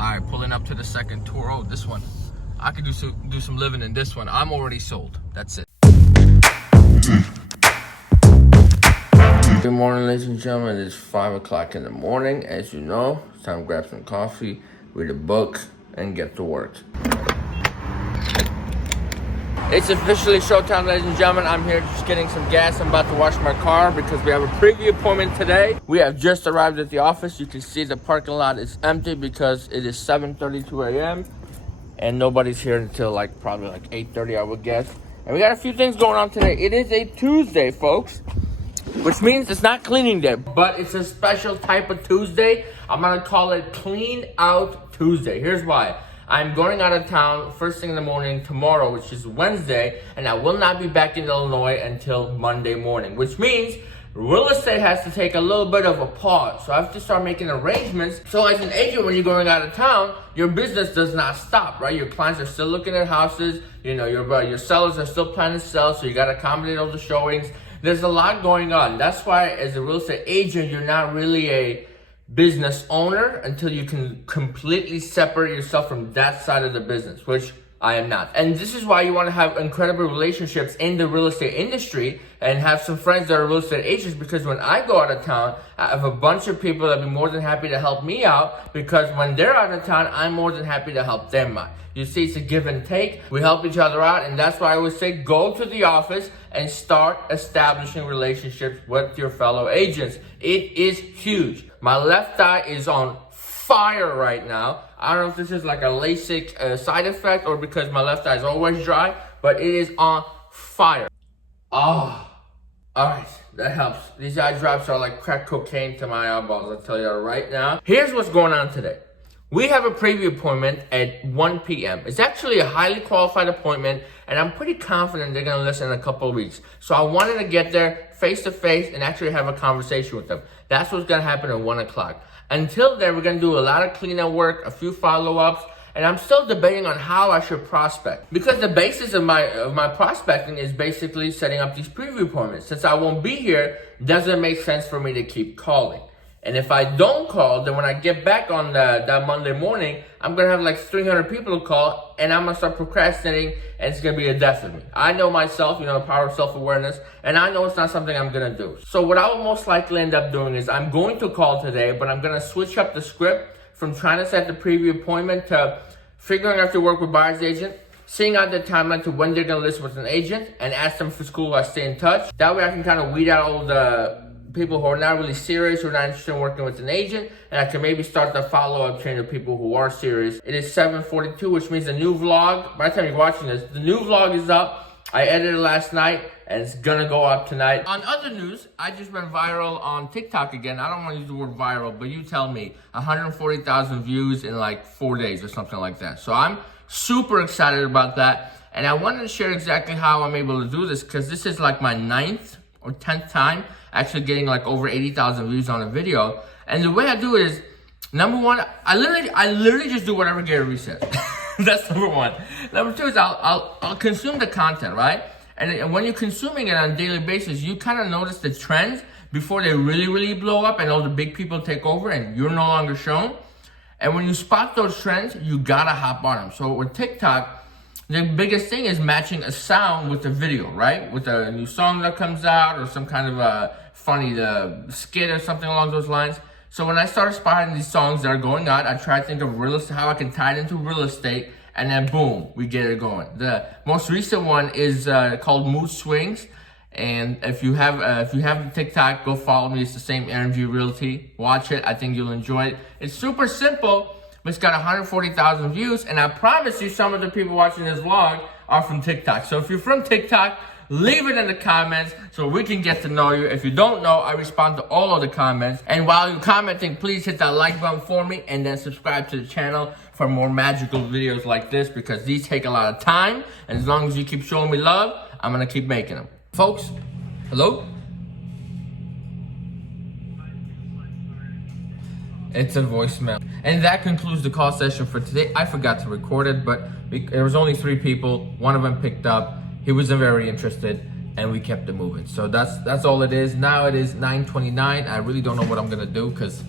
Alright, pulling up to the second tour. Oh, this one. I could do some living in this one. I'm already sold. That's it. Good morning, ladies and gentlemen. It is 5 o'clock in the morning. As you know, it's time to grab some coffee, read a book, and get to work. It's officially showtime, ladies and gentlemen. I'm here just getting some gas. I'm about to wash my car because we have a preview appointment today. We have just arrived at the office. You can see the parking lot is empty because it is 7:32 a.m. and nobody's here until probably 8:30, I would guess. And we got a few things going on today. It is a Tuesday, folks, which means it's not cleaning day, but it's a special type of Tuesday. I'm gonna call it Clean Out Tuesday. Here's why. I'm going out of town first thing in the morning tomorrow, which is Wednesday, and I will not be back in Illinois until Monday morning, which means real estate has to take a little bit of a pause. So I have to start making arrangements. So as an agent, when you're going out of town, your business does not stop, right? Your clients are still looking at houses. You know, your sellers are still planning to sell, so you got to accommodate all the showings. There's a lot going on. That's why as a real estate agent, you're not really a business owner until you can completely separate yourself from that side of the business, which I am not. And this is why you want to have incredible relationships in the real estate industry and have some friends that are real estate agents, because when I go out of town, I have a bunch of people that be more than happy to help me out, because when they're out of town, I'm more than happy to help them out. You see, it's a give and take. We help each other out, and that's why I always say go to the office and start establishing relationships with your fellow agents. It is huge. My left eye is on fire right now. I don't know if this is like a LASIK side effect or because my left eye is always dry, but it is on fire. Oh, all right, that helps. These eye drops are like crack cocaine to my eyeballs, I'll tell you right now. Here's what's going on today. We have a preview appointment at 1 p.m. It's actually a highly qualified appointment, and I'm pretty confident they're gonna listen in a couple of weeks. So I wanted to get there face to face and actually have a conversation with them. That's what's gonna happen at 1 o'clock. Until then, we're gonna do a lot of cleanup work, a few follow-ups, and I'm still debating on how I should prospect. Because the basis of my prospecting is basically setting up these preview appointments. Since I won't be here, it doesn't make sense for me to keep calling. And if I don't call, then when I get back on that Monday morning, I'm gonna have 300 people to call, and I'm gonna start procrastinating, and it's gonna be a death of me. I know myself, the power of self-awareness, and I know it's not something I'm gonna do. So what I will most likely end up doing is I'm going to call today, but I'm gonna switch up the script from trying to set the preview appointment to figuring out to work with buyer's agent, seeing out the timeline to when they're gonna list with an agent, and ask them for school I stay in touch. That way I can kind of weed out all the people who are not really serious, who are not interested in working with an agent, and I can maybe start the follow-up chain of people who are serious. It is 7:42, which means the new vlog, by the time you're watching this, the new vlog is up. I edited it last night, and it's gonna go up tonight. On other news, I just went viral on TikTok again. I don't want to use the word viral, but you tell me. 140,000 views in 4 days or something like that. So I'm super excited about that, and I wanted to share exactly how I'm able to do this, because this is my 9th or 10th time actually getting over 80,000 views on a video. And the way I do it is, number one, I literally just do whatever Gary Vee says. That's number one. Number two is I'll consume the content, right? And when you're consuming it on a daily basis, you kind of notice the trends before they really blow up and all the big people take over and you're no longer shown. And when you spot those trends, you gotta hop on them. So with TikTok, the biggest thing is matching a sound with a video, right? With a new song that comes out or some kind of a funny skit or something along those lines. So when I start spotting these songs that are going out, I try to think of real estate, how I can tie it into real estate, and then boom, we get it going. The most recent one is called Mood Swings. And if you have the TikTok, go follow me. It's the same Energy Realty. Watch it. I think you'll enjoy it. It's super simple, but it's got 140,000 views, and I promise you some of the people watching this vlog are from TikTok. So if you're from TikTok, leave it in the comments so we can get to know you. If you don't know, I respond to all of the comments. And while you're commenting, please hit that like button for me and then subscribe to the channel for more magical videos like this, because these take a lot of time. And as long as you keep showing me love, I'm gonna keep making them. Folks, hello? It's a voicemail. And that concludes the call session for today. I forgot to record it, but there was only 3 people. One of them picked up. He wasn't very interested, and we kept it moving. So that's all it is. Now it is 9:29. I really don't know what I'm gonna do, because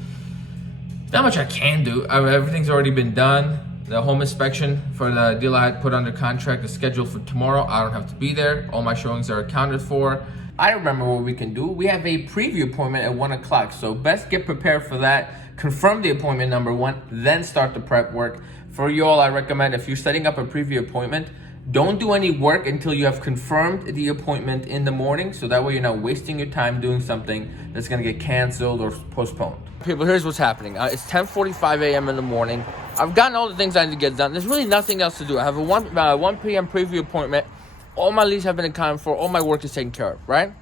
Not much I can do. Everything's already been done. The home inspection for the deal I had put under contract is scheduled for tomorrow. I don't have to be there. All my showings are accounted for. I remember what we can do. We have a preview appointment at 1 o'clock. So best get prepared for that. Confirm the appointment number 1, then start the prep work. For you all, I recommend if you're setting up a preview appointment, don't do any work until you have confirmed the appointment in the morning. So that way you're not wasting your time doing something that's gonna get canceled or postponed. People, here's what's happening. It's 10:45 a.m. in the morning. I've gotten all the things I need to get done. There's really nothing else to do. I have a 1 p.m. preview appointment. All my leads have been accounted for. All my work is taken care of, right?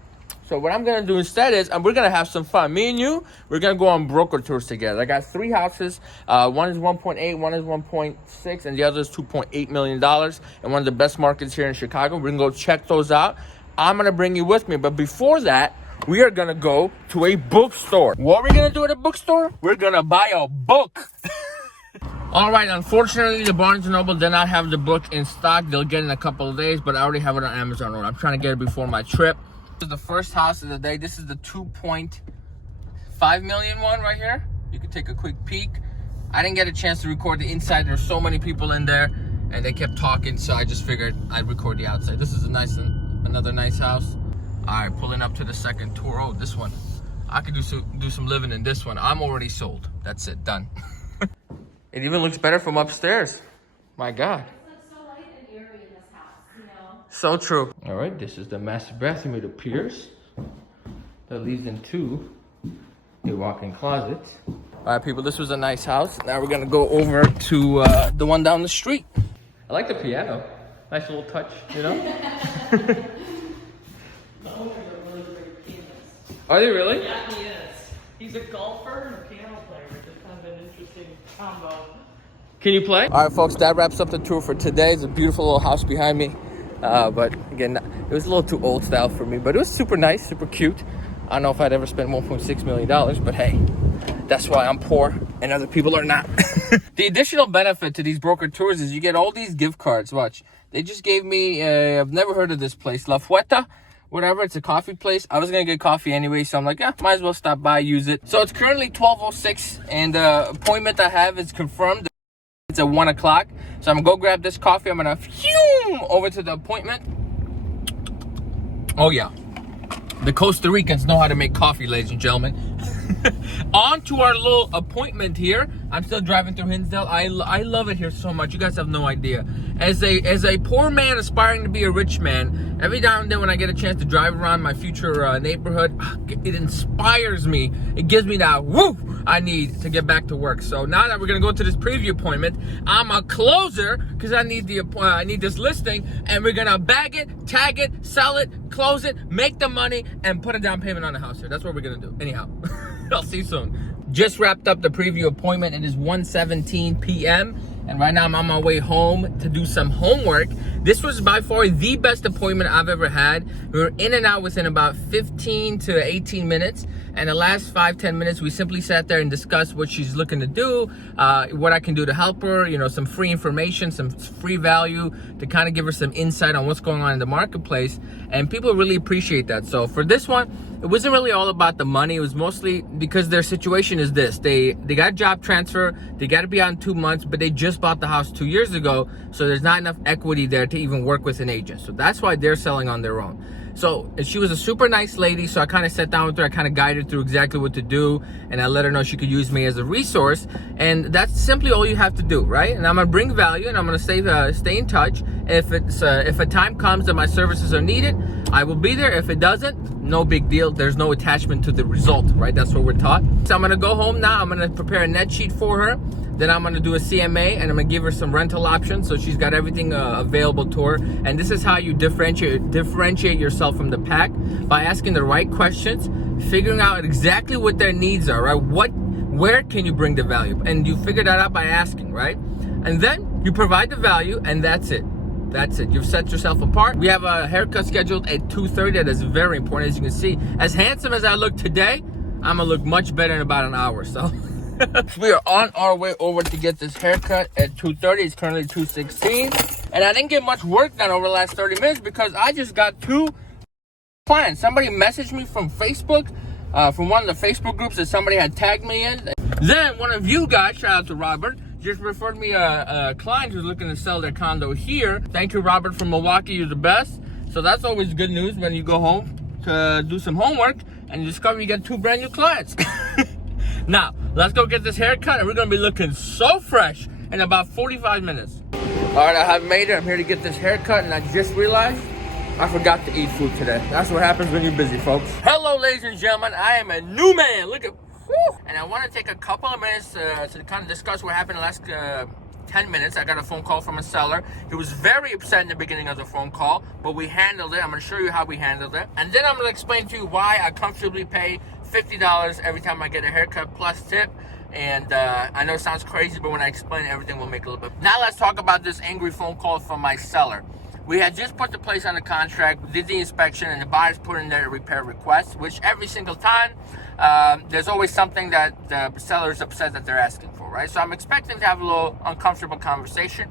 So what I'm going to do instead is we're going to have some fun. Me and you, we're going to go on broker tours together. I got 3 houses. One is 1.8, one is 1.6, and the other is $2.8 million. And one of the best markets here in Chicago. We're going to go check those out. I'm going to bring you with me. But before that, we are going to go to a bookstore. What are we going to do at a bookstore? We're going to buy a book. All right, unfortunately, the Barnes & Noble did not have the book in stock. They'll get it in a couple of days, but I already have it on Amazon. I'm trying to get it before my trip. This is the first house of the day. This is the 2.5 million one right here. You can take a quick peek. I didn't get a chance to record the inside. There's so many people in there, and they kept talking, so I just figured I'd record the outside. This is another nice house. All right, pulling up to the second tour. Oh, this one. I could do some living in this one. I'm already sold. That's it, done. It even looks better from upstairs. My God. It's so light and eerie in this house, you know? So true. All right, this is the master bathroom. It appears that leads into a walk-in closet. All right, people, this was a nice house. Now we're gonna go over to the one down the street. I like the piano. Nice little touch, you know? The owner's a really great pianist. Are they really? Yeah, he is. He's a golfer and a piano player, which is kind of an interesting combo. Can you play? All right, folks, that wraps up the tour for today. It's a beautiful little house behind me. But again, it was a little too old style for me, but it was super nice, super cute. I don't know if I'd ever spend $1.6 million, but hey, that's why I'm poor and other people are not. The additional benefit to these broker tours is you get all these gift cards. Watch. They just gave me, I've never heard of this place, La Fueta. Whatever, it's a coffee place. I was gonna get coffee anyway, so I'm like, yeah, might as well stop by, use it. So it's currently 12:06, and the appointment I have is confirmed. It's at 1 o'clock. So I'm gonna go grab this coffee. I'm gonna phew over to the appointment. Oh yeah, the Costa Ricans know how to make coffee, ladies and gentlemen. On to our little appointment here. I'm still driving through Hinsdale. I love it here so much. You guys have no idea. As a poor man aspiring to be a rich man, every now and then when I get a chance to drive around my future neighborhood, it inspires me. It gives me that woo I need to get back to work. So now that we're gonna go to this preview appointment, I'm a closer because I need this listing, and we're gonna bag it, tag it, sell it, close it, make the money, and put a down payment on the house here. That's what we're gonna do. Anyhow. I'll see you soon. Just wrapped up the preview appointment. It is 1:17 p.m. and right now I'm on my way home to do some homework. This was by far the best appointment I've ever had. We were in and out within about 15 to 18 minutes. And the last 5-10 minutes, we simply sat there and discussed what she's looking to do, what I can do to help her, you know, some free information, some free value to kind of give her some insight on what's going on in the marketplace. And people really appreciate that. So for this one, it wasn't really all about the money. It was mostly because their situation is this. They got job transfer. They got to be out in 2 months, but they just bought the house 2 years ago. So there's not enough equity there to even work with an agent. So that's why they're selling on their own. So she was a super nice lady, so I kind of sat down with her. I kind of guided her through exactly what to do, and I let her know she could use me as a resource. And that's simply all you have to do, right? And I'm gonna bring value, and I'm gonna stay in touch. If a time comes that my services are needed, I will be there. If it doesn't, no big deal. There's no attachment to the result, right? That's what we're taught. So I'm gonna go home now. I'm gonna prepare a net sheet for her. Then I'm gonna do a CMA, and I'm gonna give her some rental options so she's got everything available to her. And this is how you differentiate yourself from the pack, by asking the right questions, figuring out exactly what their needs are, right? Where can you bring the value? And you figure that out by asking, right? And then you provide the value, and that's it. That's it. You've set yourself apart. We have a haircut scheduled at 2:30. That is very important. As you can see, as handsome as I look today, I'm gonna look much better in about an hour. So we are on our way over to get this haircut at 2:30. It's currently 2:16. And I didn't get much work done over the last 30 minutes because I just got 2 clients. Somebody messaged me from Facebook from one of the Facebook groups that somebody had tagged me in. Then one of you guys, shout out to Robert, just referred me a client who's looking to sell their condo here. Thank you, Robert from Milwaukee. You're the best. So that's always good news when you go home to do some homework and you discover you get 2 brand new clients. Now, let's go get this haircut and we're gonna be looking so fresh in about 45 minutes. All right, I have made it. I'm here to get this haircut and I just realized I forgot to eat food today. That's what happens when you're busy, folks. Hello, ladies and gentlemen. I am a new man. Look at, whew. And I want to take a couple of minutes to kind of discuss what happened the last 10 minutes. I got a phone call from a seller. He was very upset in the beginning of the phone call, but we handled it. I'm going to show you how we handled it. And then I'm going to explain to you why I comfortably pay $50 every time I get a haircut plus tip. And I know it sounds crazy, but when I explain it, everything will make a little bit. Now let's talk about this angry phone call from my seller. We had just put the place under contract, did the inspection, and the buyers put in their repair request, which every single time, there's always something that the seller is upset that they're asking for, right? So I'm expecting to have a little uncomfortable conversation.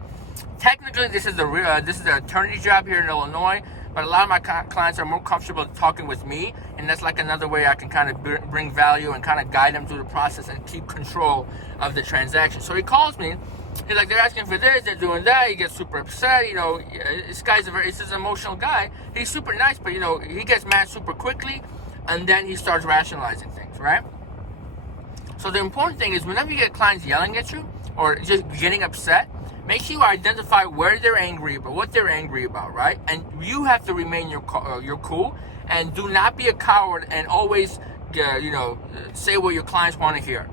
Technically, this is the attorney job here in Illinois, but a lot of my clients are more comfortable talking with me, and that's like another way I can kind of bring value and kind of guide them through the process and keep control of the transaction. So he calls me. He's like, they're asking for this, they're doing that. He gets super upset. You know, this guy's he's an emotional guy. He's super nice, but you know, he gets mad super quickly, and then he starts rationalizing things, right? So the important thing is, whenever you get clients yelling at you or just getting upset, make sure you identify where they're angry about, what they're angry about, right? And you have to remain your cool, and do not be a coward and always, say what your clients want to hear,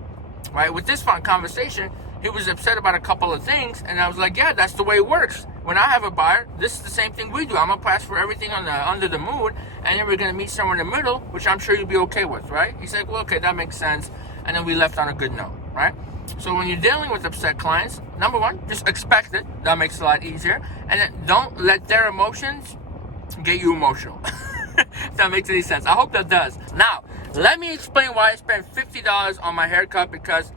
right? With this conversation, he was upset about a couple of things, and I was like, yeah, that's the way it works. When I have a buyer, this is the same thing we do. I'm gonna pass for everything under the moon, and then we're gonna meet somewhere in the middle, which I'm sure you'll be okay with, right? He's like, well, okay, that makes sense. And then we left on a good note, right? So when you're dealing with upset clients, number one, just expect it. That makes it a lot easier. And then don't let their emotions get you emotional. If that makes any sense. I hope that does. Now, let me explain why I spent $50 on my haircut, because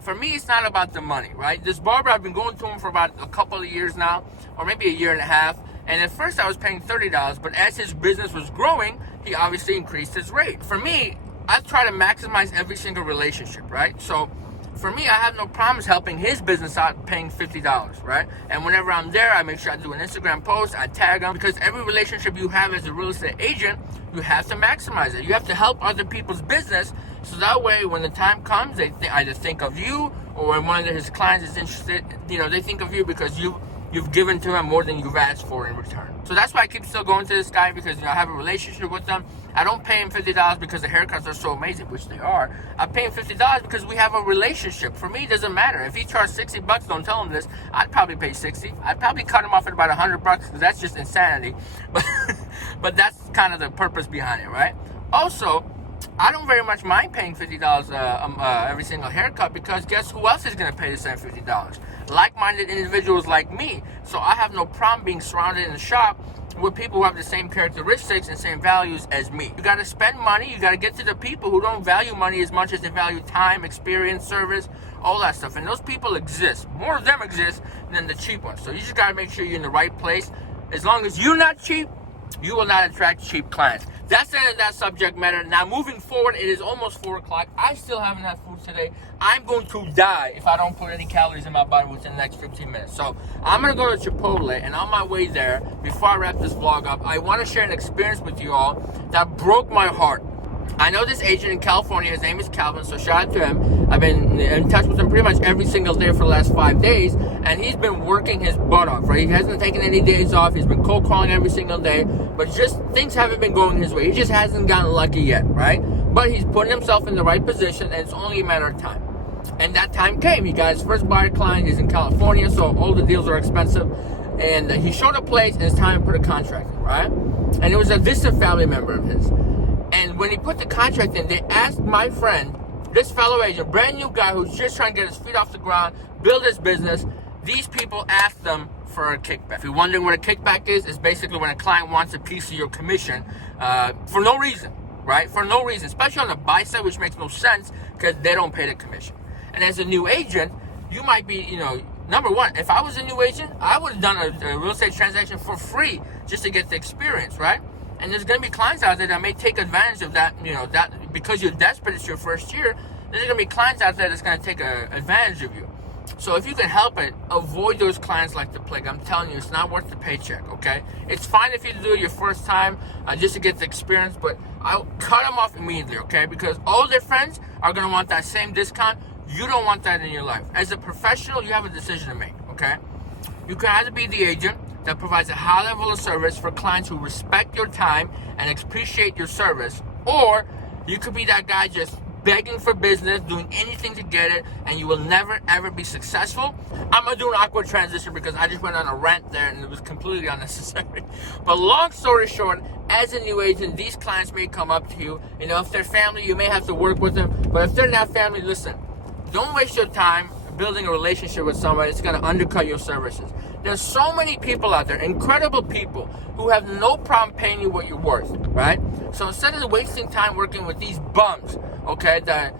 for me, it's not about the money, right? This barber, I've been going to him for about a couple of years now, or maybe a year and a half. And at first I was paying $30, but as his business was growing, he obviously increased his rate. For me, I try to maximize every single relationship, right? So for me, I have no problems helping his business out paying $50, right? And whenever I'm there, I make sure I do an Instagram post, I tag them, because every relationship you have as a real estate agent, you have to maximize it. You have to help other people's business, so that way when the time comes, they either think of you, or when one of his clients is interested, they think of you because you've given to him more than you've asked for in return. So that's why I keep still going to this guy, because I have a relationship with them. I don't pay him $50 because the haircuts are so amazing, which they are. I pay him $50 because we have a relationship. For me, it doesn't matter. If he charged $60, don't tell him this, I'd probably pay $60. I'd probably cut him off at about $100 because that's just insanity. But that's kind of the purpose behind it, right? Also, I don't very much mind paying $50 every single haircut, because guess who else is going to pay the same $50? Like-minded individuals like me. So I have no problem being surrounded in the shop with people who have the same characteristics and same values as me. You got to spend money. You got to get to the people who don't value money as much as they value time, experience, service, all that stuff. And those people exist. More of them exist than the cheap ones. So you just got to make sure you're in the right place. As long as you're not cheap, you will not attract cheap clients. That's the end of that subject matter. Now, moving forward, it is almost 4 o'clock. I still haven't had food today. I'm going to die if I don't put any calories in my body within the next 15 minutes. So I'm going to go to Chipotle, and on my way there, before I wrap this vlog up, I want to share an experience with you all that broke my heart. I know this agent in California. His name is Calvin, so shout out to him. I've been in touch with him pretty much every single day for the last 5 days, and he's been working his butt off, right? He hasn't taken any days off. He's been cold calling every single day, but just things haven't been going his way. He just hasn't gotten lucky yet, right? But he's putting himself in the right position, and it's only a matter of time. And that time came. He got his first buyer client. He's in California, so all the deals are expensive. And he showed a place, and it's time to put a contract in, right? And it was a distant family member of his. And when he put the contract in, they asked my friend, this fellow agent, brand new guy who's just trying to get his feet off the ground, build his business, these people asked them for a kickback. If you're wondering what a kickback is, it's basically when a client wants a piece of your commission for no reason, right? For no reason, especially on the buy side, which makes no sense because they don't pay the commission. And as a new agent, you might be, number one, if I was a new agent, I would have done a real estate transaction for free just to get the experience, right? And there's going to be clients out there that may take advantage of that, that because you're desperate, it's your first year, there's going to be clients out there that's going to take advantage of you. So if you can help it, avoid those clients like the plague. I'm telling you, it's not worth the paycheck, okay? It's fine if you do it your first time just to get the experience, but I'll cut them off immediately, okay? Because all their friends are going to want that same discount. You don't want that in your life. As a professional, you have a decision to make, okay? You can either be the agent that provides a high level of service for clients who respect your time and appreciate your service, or you could be that guy just begging for business, doing anything to get it, and you will never ever be successful. I'm gonna do an awkward transition because I just went on a rant there and it was completely unnecessary. But long story short, as a new agent, these clients may come up to you. You know, if they're family, you may have to work with them. But if they're not family, listen, don't waste your time building a relationship with somebody. It's gonna undercut your services. There's so many people out there, incredible people, who have no problem paying you what you're worth, right? So instead of wasting time working with these bums, okay, that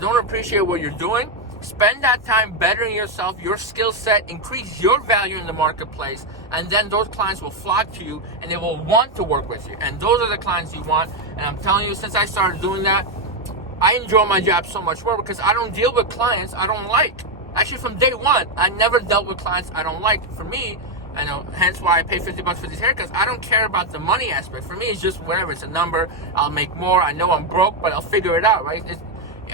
don't appreciate what you're doing, spend that time bettering yourself, your skill set, increase your value in the marketplace, and then those clients will flock to you and they will want to work with you. And those are the clients you want. And I'm telling you, since I started doing that, I enjoy my job so much more because I don't deal with clients I don't like. Actually, from day one, I never dealt with clients I don't like. For me, I know, hence why I pay $50 for these haircuts. I don't care about the money aspect. For me, it's just whatever. It's a number. I'll make more. I know I'm broke, but I'll figure it out, right?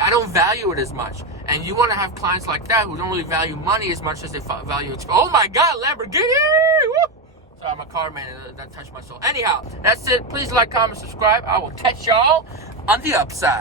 I don't value it as much. And you want to have clients like that who don't really value money as much as they value experience. Oh my God, Lamborghini! Woo! Sorry, I'm a car man. That touched my soul. Anyhow, that's it. Please like, comment, subscribe. I will catch y'all on the upside.